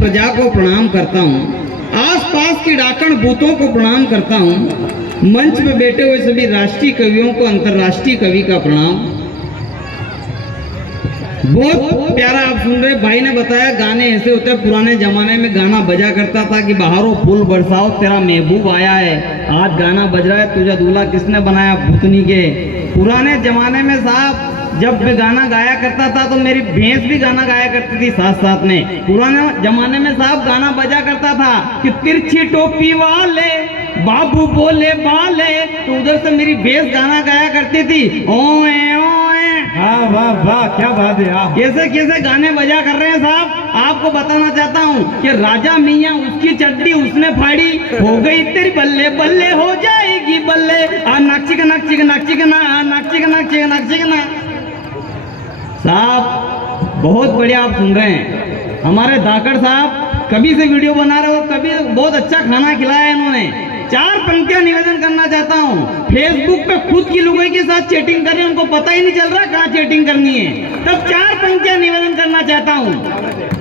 प्रजा को प्रणाम करता हूँ, आसपास की डाकण भूतों को प्रणाम करता हूँ, मंच पे बैठे हुए सभी राष्ट्रीय कवियों को अंतर्राष्ट्रीय कवि का प्रणाम। बहुत प्यारा आप सुन रहे, भाई ने बताया गाने ऐसे होते हैं। पुराने जमाने में गाना बजा करता था कि बाहरों फूल बरसाओ तेरा महबूब आया है। आज गाना बज रहा है तुझा दूल्हा किसने बनाया, भूतनी के। पुराने जमाने में साहब जब मैं गाना गाया करता था तो मेरी भैंस भी गाना गाया करती थी साथ साथ में। पुराने जमाने में साहब गाना बजा करता था कि तिरछी टोपी वाले बाबू बोले बाले, तो उधर से मेरी भैंस गाना गाया करती थी, ओए ओए। वाह वाह वाह, क्या बात है। कैसे कैसे गाने बजा कर रहे हैं साहब। आपको बताना चाहता हूँ कि राजा मियाँ उसकी चड्डी उसने फाड़ी, हो गई तेरी बल्ले बल्ले हो जाएगी बल्ले, आ नाची का नाची का नाची का ना, नाची का नाची का नाची का ना। साहब बहुत बढ़िया आप सुन रहे हैं। हमारे धाकड़ साहब कभी से वीडियो बना रहे हो, कभी बहुत अच्छा खाना खिलाया है इन्होंने। 4 पंक्तियां निवेदन करना चाहता हूँ। फेसबुक पे खुद की लुगाई के साथ चैटिंग कर रहे हैं, उनको पता ही नहीं चल रहा कहाँ चैटिंग करनी है। तब 4 पंक्तियां निवेदन करना चाहता हूँ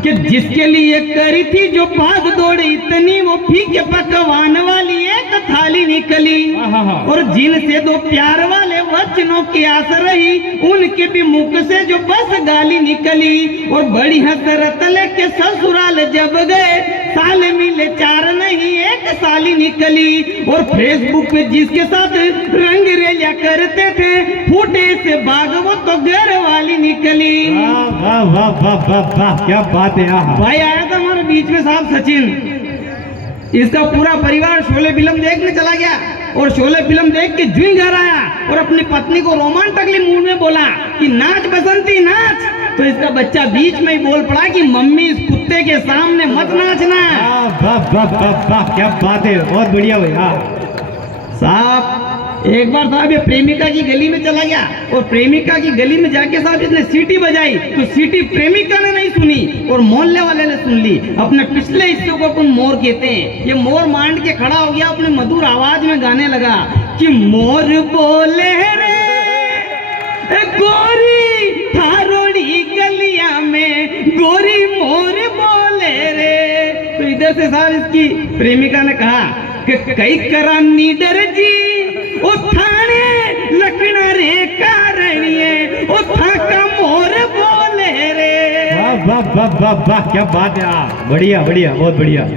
कि जिसके लिए करी थी जो भाग दौड़ इतनी, वो फीके पकवान वाली एक थाली निकली, और जिनसे 2 प्यार वाले वचनों की आस रही, उनके भी मुख से जो बस गाली निकली, और बड़ी हसरत लेके ससुराल जब गए, साल मिले 4 नहीं 1 साली निकली, और फेसबुक पे जिसके साथ रंग रेलिया करते थे, फूटे से बाग वो तो घर वाली निकली। वाह वाह वाह वाह वाह, क्या बात है। भाई आया था हमारे बीच में साहब सचिन, इसका पूरा परिवार शोले फिल्म देखने चला गया, और शोले फिल्म देख के जुई घर आया और अपनी पत्नी को रोमांटिकली मूड में बोला कि नाच बसंती नाच। तो इसका बच्चा बीच में ही बोल पड़ा कि मम्मी इस कुत्ते के सामने मत नाचना। वाह वाह वाह वाह, क्या बात है, बहुत बढ़िया भैया। साहब एक बार साहब ये प्रेमिका की गली में चला गया, और प्रेमिका की गली में जाके साहब इसने सीटी बजाई, तो सीटी प्रेमिका ने नहीं सुनी और मोहल्ले वाले ने सुन ली। अपने पिछले हिस्से को अपन मोर कहते हैं। ये मोर मांड के खड़ा हो गया, अपने मधुर आवाज में गाने लगा कि मोर बोले रे गोरी थारोड़ी गलिया में, गोरी मोर बोले रे। तो इधर से साहब इसकी प्रेमिका ने कहा कि कई करा नीडर जी ओ थाने लखना रे कारणिए, ओ थाका मोर बोले रे। वाह वाह वाह वाह वाह, क्या बात है। बढ़िया बढ़िया, बहुत बढ़िया।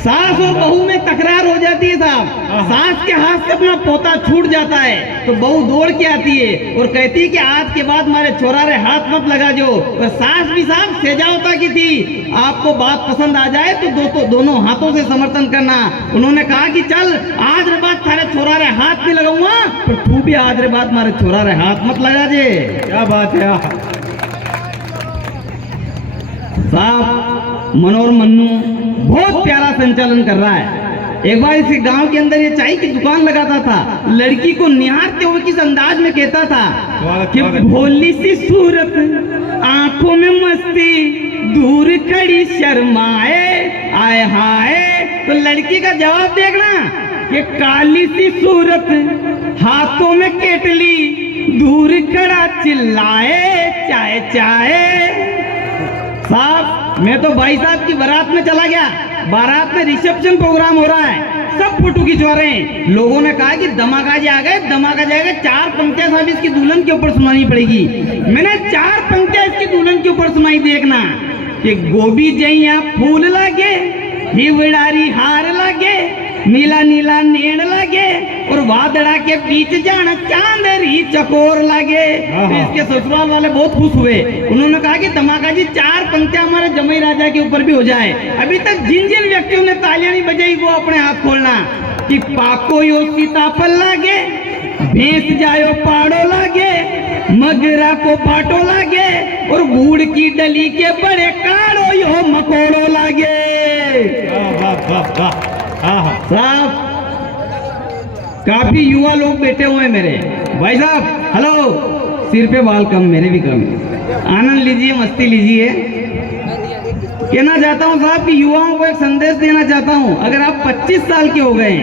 सास और बहू में तकरार हो जाती है साहब। सास के हाथ से अपना पोता छूट जाता है तो बहू दौड़ के आती है और कहती है कि आज के बाद हमारे छोरा रे हाथ मत लगा जो। तो सास भी साहब सेजावता की थी, आपको बात पसंद आ जाए तो दोनों हाथों से समर्थन करना। उन्होंने कहा कि चल आज रे बात थारे छोरा रे हाथ नहीं लगाऊंगा, पर तू भी आज रे बात हमारे छोरा रे हाथ मत लगा जे। क्या बात है साहब मनोहर मन्नू बहुत प्यारा संचालन कर रहा है। एक बार इस गांव के अंदर ये चाय की दुकान लगाता था, लड़की को निहारते हुए किस अंदाज में कहता था कि भोली सी सूरत आंखों में मस्ती, दूर खड़ी शर्माए आए हाय। तो लड़की का जवाब देखना कि काली सी सूरत हाथों में केटली, दूर खड़ा चिल्लाए चाय चाय। साहब मैं तो भाई साहब की बारात में चला गया, बारात में रिसेप्शन प्रोग्राम हो रहा है, सब फोटो खिंचवा रहे हैं। लोगों ने कहा कि दमागाजी आ गए, दमागाजी आ गए। 4 पंक्तियां साहब इसकी दुल्हन के ऊपर सुनानी पड़ेगी। मैंने 4 पंक्तियां इसकी दुल्हन के ऊपर सुनाई। देखना कि गोभी जइया फूल लागे, हिवड़ारी हार लागे, नीला नीला नेड़ लागे, और वादड़ा के बीच जाना चांदरी चकोर लागे। तो इसके ससुराल वाले बहुत खुश हुए। उन्होंने कहा कि धमाका जी 4 पंक्तियां हमारे जमई राजा के ऊपर भी हो जाए। अभी तक जिन जिन व्यक्तियों ने तालियां नहीं बजाई वो अपने हाथ खोलना कि पाको यो सीताफल लागे, भैंस जायो पाड़ो लागे, मगरा को पाटो लागे, और गुड़ की डली के बड़े काड़ो यो मकोड़ो लागे। वाह वाह वाह। साहब काफी युवा लोग बैठे हुए हैं मेरे भाई साहब। हेलो, सिर पे बाल कम, मेरे भी कम। आनंद लीजिए, मस्ती लीजिए। कहना चाहता हूँ साहब कि युवाओं को एक संदेश देना चाहता हूँ। अगर आप 25 साल के हो गए,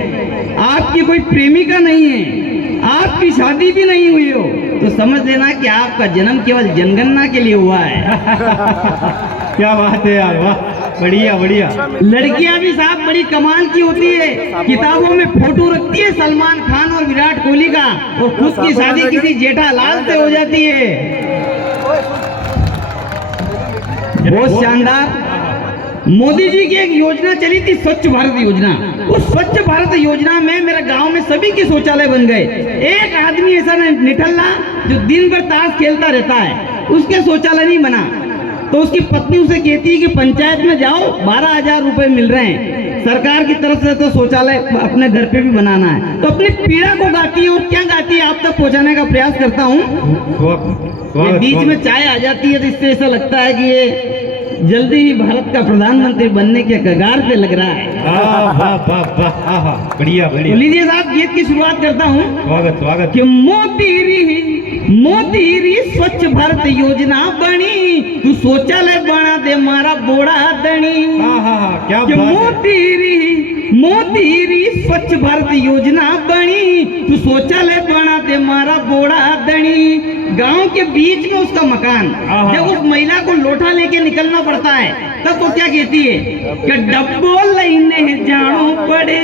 आपकी कोई प्रेमिका नहीं है, आपकी शादी भी नहीं हुई हो, तो समझ लेना कि आपका जन्म केवल जनगणना के लिए हुआ है। क्या बात है यार, वाह। बढ़िया बढ़िया। लड़कियां भी साहब बड़ी कमाल की होती है, किताबों में फोटो रखती है सलमान खान और विराट कोहली का, और खुद की शादी किसी जेठालाल से हो जाती है। बहुत शानदार। मोदी जी की एक योजना चली थी, स्वच्छ भारत योजना। उस स्वच्छ भारत योजना में मेरे गांव में सभी के शौचालय बन गए। एक आदमी ऐसा निठल्ला जो दिन भर ताश खेलता रहता है, उसके शौचालय नहीं बना। तो उसकी पत्नी उसे कहती है कि पंचायत में जाओ, 12,000 रुपए मिल रहे हैं सरकार की तरफ से, तो शौचालय अपने घर पे भी बनाना है। तो अपनी पीड़ा को गाती है, और क्या गाती है आप तक पहुंचाने का प्रयास करता हूँ। बीच में चाय आ जाती है तो इससे ऐसा लगता है कि ये जल्दी ही भारत का प्रधानमंत्री बनने के कगार पे लग रहा है। बढ़िया बढ़िया। लीजिए साहब, गीत की शुरुआत करता हूँ। स्वागत स्वागत। कि मोदी री स्वच्छ भारत योजना बनी, तू शौचालय बना दे मारा बोड़ा दणी। क्या मोदी री स्वच्छ भारत योजना बनी, तू शौचालय बना दे मारा बोड़ा दणी। गांव के बीच में उसका मकान, जब उस महिला को लोटा लेके निकलना पड़ता है तब तो क्या कहती है कि डब्बो लेने जानो पड़े,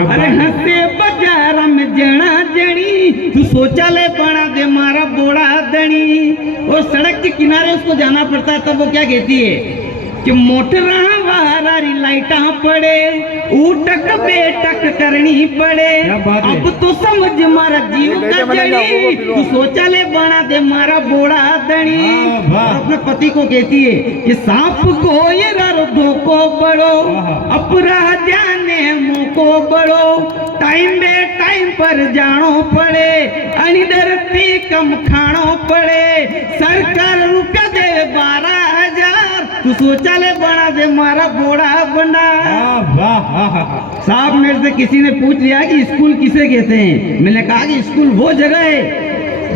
अरे हंसे बाजार में जना जनी, तू शौचालय बना दे मारा बोड़ा दणी। और सड़क के किनारे उसको जाना पड़ता है, तब वो क्या कहती है कि मोटरा वारी लाइटा पड़े, उटक बेटक करनी पड़े, अब तो समझ मारा जीव का जड़ी, तू शौचालय बना दे मारा बोड़ा दणी। अपने पति को कहती है कि सांप को ये धोको बड़ो, अपराध्याने मुंह को बड़ो, टाइम बे टाइम पर जानो पड़े, अनिधरती कम खानो पड़े, सरकार रुपया दे 12,000, तू शौचालय बना दे मारा बोड़ा बंडा। साहब, मेरे से किसी ने पूछ लिया कि स्कूल किसे कहते हैं। मैंने कहा कि स्कूल वो जगह है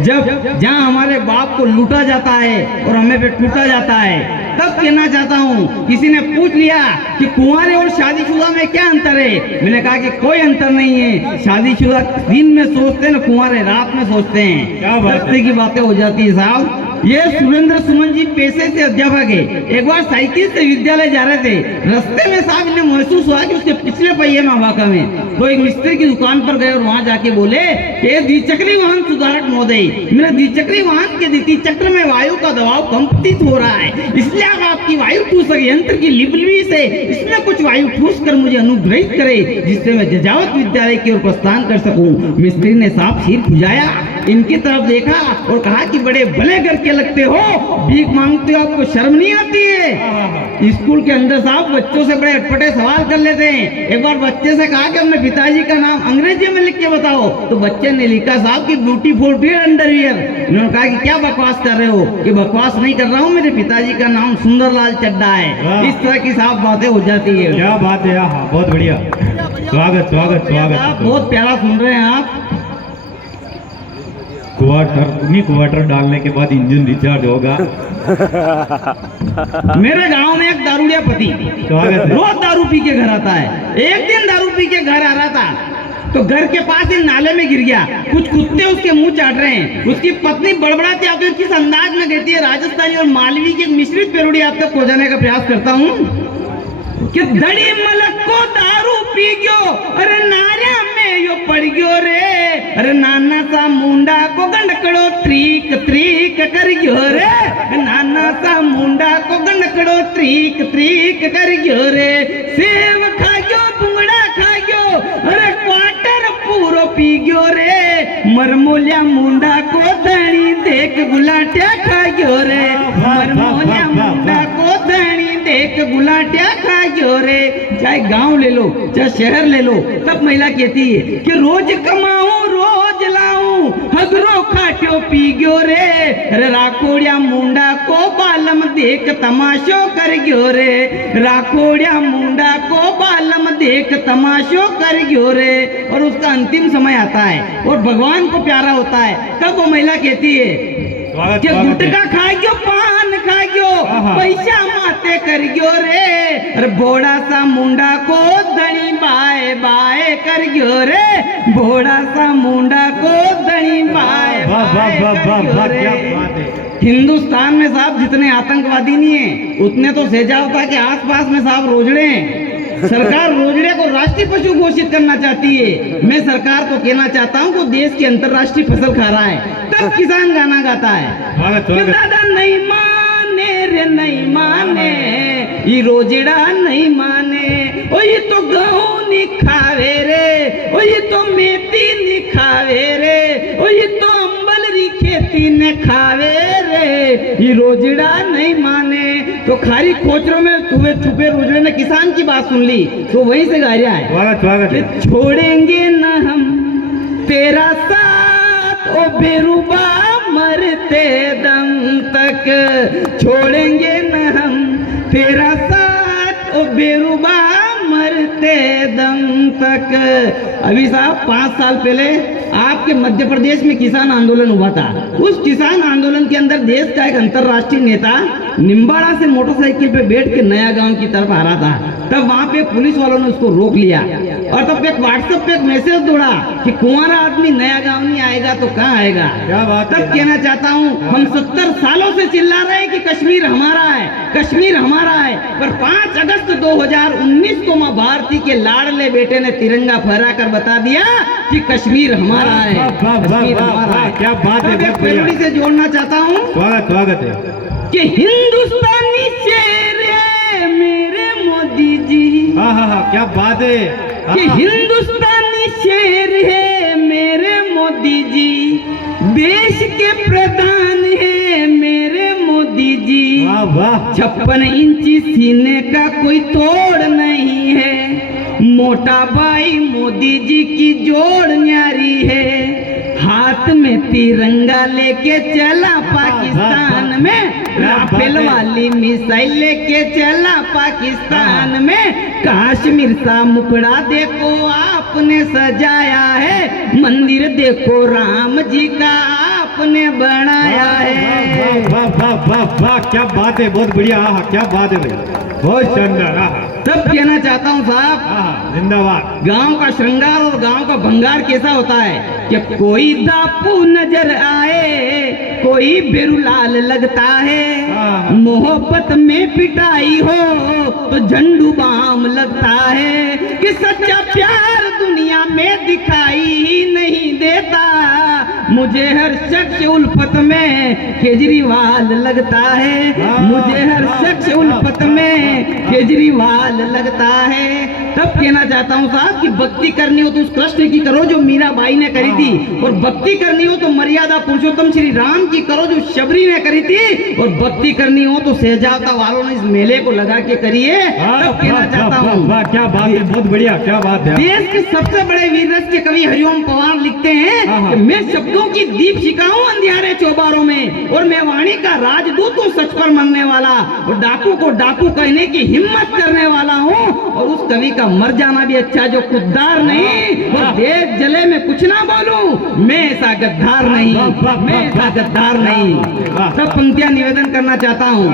जहाँ हमारे बाप को लूटा जाता है और हमें पे टूटा जाता है। तब कहना चाहता हूँ, किसी ने पूछ लिया कि कुंवारे और शादीशुदा में क्या अंतर है। मैंने कहा कि कोई अंतर नहीं है, शादीशुदा दिन में सोचते हैं, कुंवारे रात में सोचते हैं। क्या की बातें हो जाती है साहब। ये सुरेंद्र सुमन जी पेशे से अध्यापक है। एक बार साइकिल से विद्यालय जा रहे थे, रास्ते में साहब इन्हें महसूस हुआ कि उसके पिछले पहिए में हवा कम है। तो एक मिस्त्री की दुकान पर गए और वहां जाके बोले कि द्विचक्री वाहन सुधारक महोदय, मेरे द्विचक्री वाहन के द्वितीय चक्र में वायु का दबाव कंपित हो रहा है, इसलिए आप आपकी वायु ठूसक यंत्र की लिबलवी से इसमें कुछ वायु ठूस कर मुझे अनुग्रहित करे, जिससे मैं जजावत विद्यालय की ओर प्रस्थान कर सकूं। मिस्त्री ने साफ सिर खुजाया, इनकी तरफ देखा और कहा कि बड़े भले घर के लगते हो, भीख मांगते हो, आपको शर्म नहीं आती है। स्कूल के अंदर साहब बच्चों से बड़े अटपटे सवाल कर लेते हैं। एक बार बच्चे से कहा कि अपने पिताजी का नाम अंग्रेजी में लिख के बताओ, तो बच्चे ने लिखा साहब की ब्यूटीफुल बियर अंडरवियर। उन्होंने कहा कि क्या बकवास कर रहे हो। कि बकवास नहीं कर रहा हूँ, मेरे पिताजी का नाम सुंदरलाल चड्डा है। इस तरह की साहब बातें हो जाती है। क्या बात है, बहुत बढ़िया। स्वागत स्वागत स्वागत। बहुत प्यारा सुन रहे हैं आप। क्वार्टर डालने के बाद इंजन रिचार्ज होगा। मेरे गांव में एक दारूडिया पति रोज दारू पी के घर आता है। एक दिन दारू पी के घर आ रहा था तो घर के पास एक नाले में गिर गया। कुछ कुत्ते उसके मुंह चाट रहे हैं। उसकी पत्नी बड़बड़ाती आती है, किस अंदाज में कहती है, राजस्थानी और मालवी की एक मिश्रित पेरोडी आप तक पहुंचाने का प्रयास करता हूँ कि दड़ी मलक को दारू पी गयो, अरे नारिया में यो पड़ गयो रे, अरे नाना सा मुंडा को गंडकड़ो त्रीक त्रीक कर गयो रे, नाना सा मुंडा को गंडकड़ो त्रीक त्रीक कर गयो रे, सेव खा गयो बुंगड़ा खा गयो, अरे क्वार्टर पूरो पी गयो रे, मरमोलिया मुंडा को धनी देख गुलाटिया खा गयो रे, मरमोलिया मुंडा को धनी देख गुलाटिया खा गयो रे। चाहे गांव ले लो चाहे शहर ले लो, तब महिला कहती है कि रोज कमाऊं रोज लाऊं, हगरो खाट्यो पी गयो रे, अरे राखोड़िया मुंडा को बालम देख तमाशो कर गयो रे, राखोड़िया मुंडा को बालम देख तमाशो कर गयो रे। और उसका अंतिम समय आता है और भगवान को प्यारा होता है, तब वो महिला कहती है कि गुटखा खा गयो, पान खा गयो, पैसा माते कर गयो रे, अरे बोड़ा सा मुंडा को धनी बाए बाए कर गयो रे, बोड़ा सा मुंडा को धनी बाए बाए कर गयो रे। हिंदुस्तान में साहब जितने आतंकवादी नहीं है उतने तो सेजावता के आसपास में साहब रोजड़े हैं। सरकार रोजड़े को राष्ट्रीय पशु घोषित करना चाहती है। मैं सरकार को कहना चाहता हूँ वो देश की अंतर्राष्ट्रीय फसल खा रहा है, तब किसान गाना गाता है कि दादा नहीं माने रे नहीं माने, ये रोजड़ा नहीं माने, ओ ये तो गेहूं नहीं खावे रे, ओ ये तो मेथी नहीं खावे रे, ओ ये तो अंबल री खेती न खावे रे, ये रोजड़ा नहीं माने। तो खारी खोचरों में छुपे रोजड़े ने किसान की बात सुन ली तो वहीं से गा रहा है कि छोड़ेंगे न हम तेरा साथ ओ बेरुबा मरते दम तक, छोड़ेंगे न हम तेरा साथ ओ बेरुबा मरते दम तक। अभी साहब 5 साल पहले आपके मध्य प्रदेश में किसान आंदोलन हुआ था। उस किसान आंदोलन के अंदर देश का एक अंतर्राष्ट्रीय नेता निम्बाड़ा से मोटरसाइकिल पे बैठ के नया गांव की तरफ आ रहा था। तब वहां पे पुलिस वालों ने उसको रोक लिया और तब एक व्हाट्सएप पे एक मैसेज दौड़ा कि कुंवारा आदमी नया गांव नहीं आएगा तो कहाँ आएगा। तब कहना चाहता हूँ हम 70 सालों से चिल्ला रहे हैं कि कश्मीर हमारा है, कश्मीर हमारा है, पर 5 अगस्त 2019 को माँ भारती के लाडले बेटे ने तिरंगा फहरा कर बता दिया कि कश्मीर हमारा है, कश्मीर हमारा है। क्या बात है, एक पेरोडी से जोड़ना चाहता हूँ स्वागत है कि हिंदुस्तानी शेर है मेरे मोदी जी, हाँ क्या बात है कि हिंदुस्तानी शेर है मेरे मोदी जी, देश के प्रधान है मेरे मोदी जी, वाह 56 इंची सीने का कोई तोड़ नहीं है, मोटा भाई मोदी जी की जोड़ न्यारी है, हाथ में तिरंगा लेके चला पाकिस्तान में, राफेल वाली मिसाइल लेके चला पाकिस्तान में, कश्मीर सा मुखड़ा देखो आपने सजाया है, मंदिर देखो राम जी का आपने बनाया है। वाह वाह वाह वाह क्या बात है, बहुत बढ़िया, क्या बात है भाई, बहुत शानदार। तब कहना चाहता हूँ साहब जिंदाबाद। गांव का श्रृंगार और गांव का भंगार कैसा होता है कि कोई दापू नजर आए, कोई बिरुलाल लगता है, मोहब्बत में पिटाई हो तो झंडू बाम लगता है, कि सच्चा प्यार दुनिया में दिखाई ही नहीं देता, मुझे हर शख्स उल्फत में केजरीवाल लगता है, मुझे हर शख्स उल्फत में केजरीवाल लगता है। तब कहना चाहता हूँ साहब कि भक्ति करनी हो तो उस कृष्ण की करो जो मीराबाई ने करी थी, और भक्ति करनी हो तो मर्यादा पुरुषोत्तम श्री राम की करो जो शबरी ने करी थी, और भक्ति करनी हो तो सहजावता वालों ने इस मेले को लगा के करी है। तब कहना चाहता हूँ क्या बात है, बहुत बढ़िया, क्या बात है। देश के सबसे बड़े वीर रस के कवि हरिओम पवार लिखते हैं कि मैं शब्दों की दीप शिकाऊं अंधियारे चौबारों में, और मैं वाणी का राजदूत हूँ सच पर मरने वाला, और डाकू को डाकू कहने की हिम्मत करने वाला हूँ, और उस कवि का मर जाना भी अच्छा जो खुददार नहीं, और देश जले में कुछ ना बोलूं, मैं ऐसा गद्दार नहीं, मैं ऐसा गद्दार नहीं। सब पंक्तियां निवेदन करना चाहता हूँ,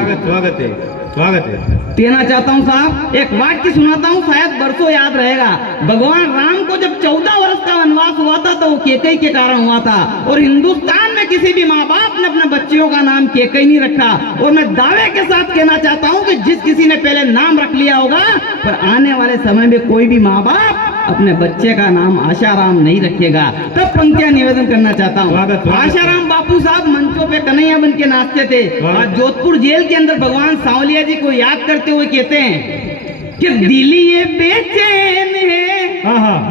स्वागत है देना चाहता हूँ साहब। एक वाक्य सुनाता हूँ, शायद बरसों याद रहेगा। भगवान राम को जब 14 वर्ष का वनवास हुआ था तो वो केकई के कारण हुआ था, और हिंदुस्तान में किसी भी माँ बाप ने अपने बच्चियों का नाम केकई नहीं रखा, और मैं दावे के साथ कहना चाहता हूँ कि जिस किसी ने पहले नाम रख लिया होगा, पर आने वाले समय में कोई भी माँ बाप अपने बच्चे का नाम आशाराम नहीं रखेगा। तब पंक्तियां निवेदन करना चाहता हूँ। आशाराम बापू साहब मंचों पे कन्हैया बन के नाचते थे, आज जोधपुर जेल के अंदर भगवान सांवलिया जी को याद करते हुए कहते हैं कि दिल ये बेचैन है,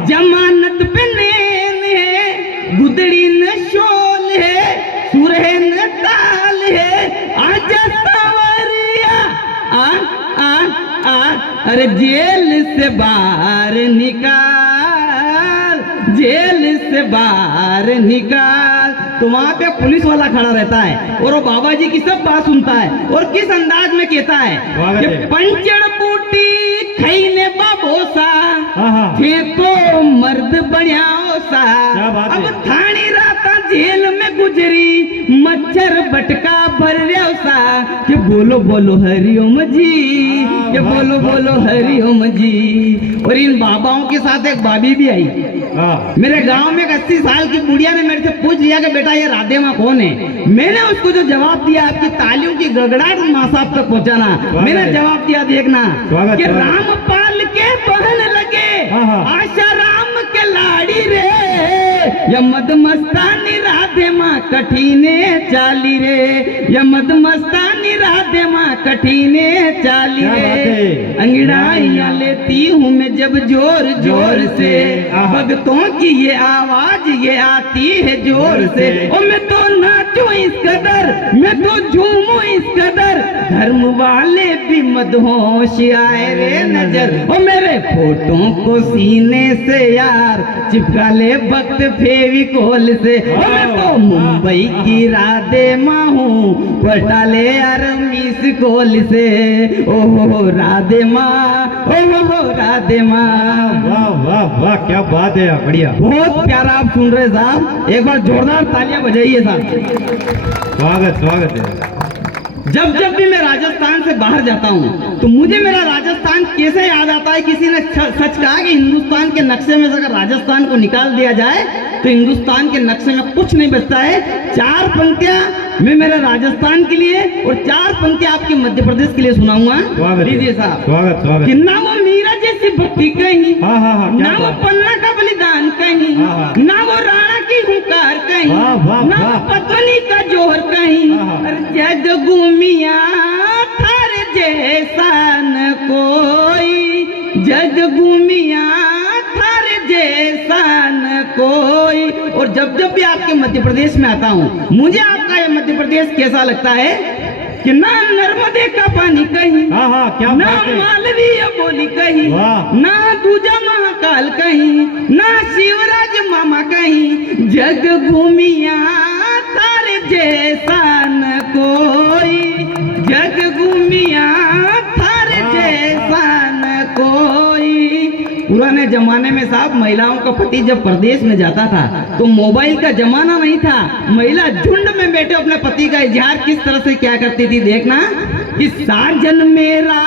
जमानत पे नैन है, गुदड़ी न शोल है, सुरह न ताल है, आजा सांवरिया अरे जेल से बाहर निकाल, जेल से बाहर निकाल। तो वहां पे पुलिस वाला खड़ा रहता है और वो बाबा जी की सब बात सुनता है, और किस अंदाज में कहता है कि पंचड़ बूटी खैले बाबोसा थे तो मर्द बढ़ियाओ सा, अब थानी राता जेल में गुजरी, मच्छर बटका भर रहा ऐसा कि बोलो बोलो हरिओम जी, कि बोलो बोलो हरिओम जी। और इन बाबाओं के साथ एक बाबी भी आई। हाँ मेरे गांव में एक 80 साल की बुढ़िया ने मेरे से पूछ लिया कि बेटा ये राधे माँ कौन है। मैंने उसको जो जवाब दिया, आपकी तालियों की गड़गड़ाहट माँ साहब तक पहुंचाना, मैंने जवाब दिया देखना कि रामपाल के बहन लगे आशा राम के लाड़ी रे, या मदमस्तानी राधे माँ कठिने चाली रे, या मदमस्तानी राधे माँ कठिने चाली रे। अंगड़ाइयाँ लेती हूँ मैं जब जोर जोर से, भक्तों की ये आवाज ये आती है जोर से। और मैं तो नाचूं इस कदर, मैं तो झूमूं इस कदर, धर्म वाले भी मदहोश आए रे नजर। और मेरे फोटो को सीने से यार चिपका ले भक्त फेविकोल से। और मैं तो मुंबई की राधे माँ हूँ, पटा ले यार मिस कोल से। ओहो राधे माँ, ओहो राधे माँ। वाह वाह वाह, क्या बात है, बढ़िया, बहुत प्यारा आप सुन रहे साहब, एक बार जोरदार तालियां बजाइए साहब। स्वागत स्वागत है। जब जब भी मैं राजस्थान से बाहर जाता हूँ तो मुझे मेरा राजस्थान कैसे याद आता है। किसी ने सच कहा कि हिंदुस्तान के नक्शे में से अगर राजस्थान को निकाल दिया जाए तो हिंदुस्तान के नक्शे में कुछ नहीं बचता है। 4 पंक्तियां मैं मेरे राजस्थान के लिए और 4 पंक्तियां आपके मध्य प्रदेश के लिए सुनाऊंगा। लीजिए साहब। स्वागत स्वागत। कि ना वो मीरा जैसी भक्ति कहीं, ना वो पन्ना का बलिदान कहीं, ना वो राणा की हुंकार कहीं, ना वो पद्मनी का जोहर कहीं। जग घूमिया थार जैसा न कोई, जग घूमिया थार जैसा न कोई। और जब जब भी आपके मध्य प्रदेश में आता हूँ, मुझे आपका ये मध्य प्रदेश कैसा लगता है कि ना नर्मदे का पानी कहीं, क्या ना मालवीय बोली कहीं, ना दूजा महाकाल कहीं, ना शिवराज मामा कहीं। जग घूमिया थारे जैसा न कोई, जग घूमिया थारे जैसा न कोई। पुराने जमाने में साहब महिलाओं का पति जब प्रदेश में जाता था तो मोबाइल का जमाना नहीं था। महिला झुंड में बैठे अपने पति का इजहार किस तरह से क्या करती थी देखना कि साजन मेरा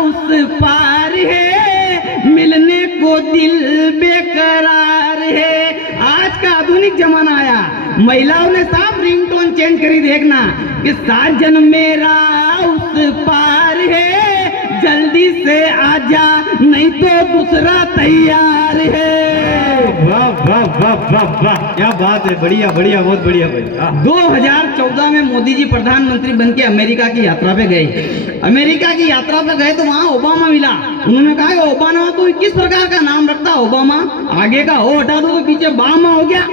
उस पार है, मिलने को दिल बेकरार है। आज का आधुनिक जमाना आया, महिलाओं ने साहब रिंगटोन चेंज करी देखना कि साजन मेरा उस पार है, जल्दी से आजा नहीं तो दूसरा तैयार है। वाह वाह वाह वाह वाह, क्या बात है, बढ़िया बढ़िया, बहुत बढ़िया भाई। 2014 में मोदी जी प्रधानमंत्री बन के अमेरिका की यात्रा पे गए। अमेरिका की यात्रा पे गए तो वहाँ ओबामा मिला। उन्होंने कहा ओबामा तो किस प्रकार का नाम रखता ओबामा, आगे का ओ हटा दो तो पीछे बामा हो गया,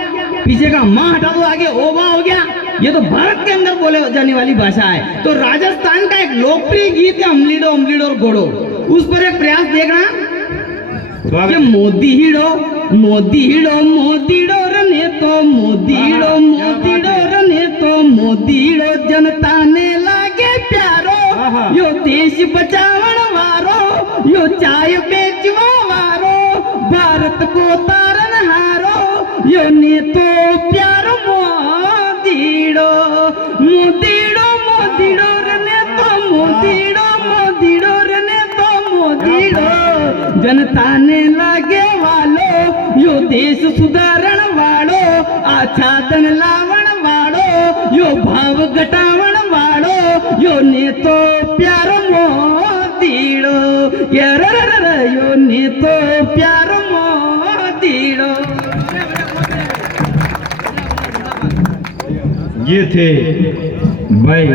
पीछे का माँ हटा दो आगे ओबा हो गया। ये तो भारत के अंदर बोले जाने वाली भाषा है। तो राजस्थान का एक लोकप्रिय गीत है अमलीडो अमलीडो और घोड़ो, उस पर एक प्रयास देखना कि मोदी हिड़ो मोदी हिड़ो मोदी डोरने तो मोदी हिड़ो मोदी डोरने तो मोदी हिड़ो, जनता ने लागे प्यारो यो देश बचावन वारो, यो चाय बेचवा वारो, भारत को तारन हारो, यो ने तो प्यारो मोदीड़ो मोदीड़ो मोदीड़ो रने तो मोदीड़ो मोदीड़ो रने तो मोदीड़ो, जनता ने लागे वालो यो देश सुधारण वालो, आच्छादन लावण वालो, यो भाव घटावण वालो, यो ने तो प्यारो मोदीड़ो, यो ने तो प्यारो मोदीड़ो। ये थे भाई